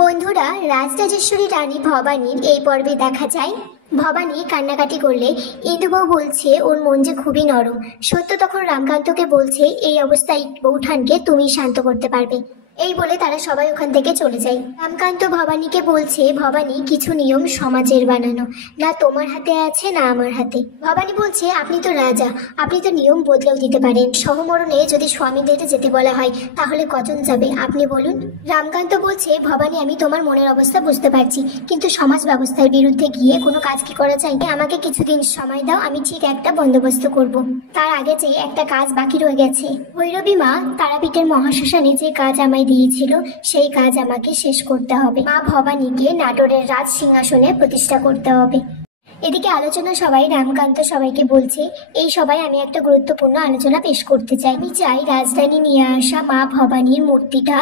বন্ধুরা, রাজরাজেশ্বরী রানী ভবানীর এই পর্বে দেখা যায় ভবানী কান্নাকাটি করলে ইন্দুবাবু বলছে ওর মন যে খুবই নরম। সত্য তখন রামকান্তকে বলছে এই অবস্থায় বৌঠানকে তুমি শান্ত করতে পারবে। এই বলে তারা সবাই ওখান থেকে চলে যায়। রামকান্ত ভবানীকে বলছে, ভবানী, কিছু নিয়ম সমাজের বানানো, না তোমার হাতে আছে না আমার হাতে। ভবানী বলছে, আপনি তো রাজা, আপনি তো নিয়ম বদলেও দিতে পারেন। সহমরণে যদি স্বামীদের যেতে বলা হয় তাহলে কজন যাবে আপনি বলুন। রামকান্ত বলছে, ভবানী, আমি তোমার মনের অবস্থা বুঝতে পারছি, কিন্তু সমাজ ব্যবস্থার বিরুদ্ধে গিয়ে কোনো কাজ কি করা যায়? আমাকে কিছুদিন সময় দাও, আমি ঠিক একটা বন্দোবস্ত করব। তার আগে যে একটা কাজ বাকি রয়ে গেছে। ভৈরবী মা তারাপীঠের মহাশ্মশানে যে কাজ আমায় দিয়েছিল সেই কাজ আমাকে শেষ করতে হবে। মা ভবানীকে নাটোরের রাজ সিংহাসনে প্রতিষ্ঠা করতে হবে। এদিকে আলোচনা সবাই রামকান্ত সবাইকে বলছে, এই সবাই আমি একটা গুরুত্বপূর্ণ আলোচনা পেশ করতে চাই। আমি চাই রাজধানী নিয়ে আসা মা ভবানীর মূর্তিটা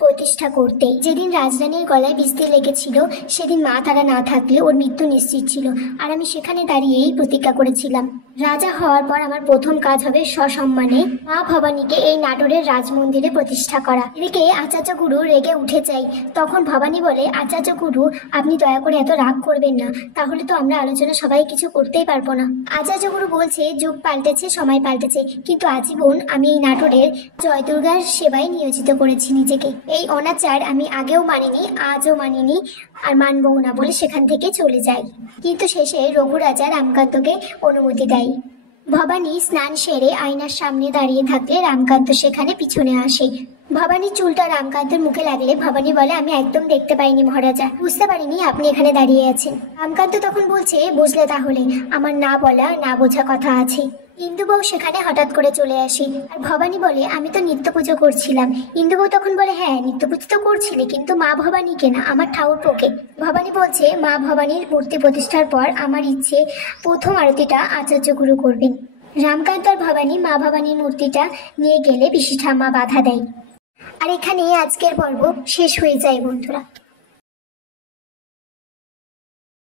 প্রতিষ্ঠা করতে। যেদিন রাজধানীর গলায় বিস্তি লেগেছিল সেদিন মা তারা না থাকলে ওর মৃত্যু নিশ্চিত ছিল, আর আমি সেখানে দাঁড়িয়েই প্রতিজ্ঞা করেছিলাম রাজা হওয়ার পর আমার প্রথম কাজ হবে সসম্মানে মা ভবানীকে এই নাটোরের রাজমন্দিরে প্রতিষ্ঠা করা। এদিকে আচার্য গুরু রেগে উঠে যায়। তখন ভবানী বলে, আচার্য গুরু, আপনি দয়া করে এত রাগ করবেন না, তাহলে তো আমরা আলোচনা সবাই কিছু করতেই পারবো না। আচার্য গুরু বলছে, যুগ পাল্টেছে, সময় পাল্টেছে, কিন্তু আজীবন আমি এই নাটোরের জয় দুর্গার সেবায় নিয়োজিত করেছি নিজেকে। এই অনাচার আমি আগেও মানিনি, আজও মানিনি, আর মানবও না বলে সেখান থেকে চলে যায়। কিন্তু শেষে রঘুরাজা রামকান্তকে অনুমতি দেয়। ভবানী স্নান সেরে আয়নার সামনে দাঁড়িয়ে থাকলে রামকান্ত সেখানে পিছনে আসে। ভবানীর চুলটা রামকান্তের মুখে লাগলে ভবানী বলে, আমি একদম দেখতে পাইনি মহারাজা, বুঝতে পারিনি আপনি এখানে দাঁড়িয়ে আছেন। রামকান্ত তখন বলছে, বুঝলে তাহলে আমার না বলা না বোঝা কথা আছে। ইন্দুবাবু সেখানে হঠাৎ করে চলে আসে, আর ভবানী বলে, আমি তো নিত্য পুজো করছিলাম। ইন্দুবাবু তখন বলে, হ্যাঁ নিত্য পুজো তো করছিলে, কিন্তু মা ভবানীকে না, আমার ঠাকুরপোকে। ভবানী বলছে, মা ভবানীর মূর্তি প্রতিষ্ঠার পর আমার ইচ্ছে প্রথম আরতিটা আচার্য গুরু করবেন। রামকান্ত আর ভবানী মা ভবানীর মূর্তিটা নিয়ে গেলে পিসি ঠাম্মা বাধা দেয়। আর এখানে আজকের পর্ব শেষ হয়ে যায় বন্ধুরা।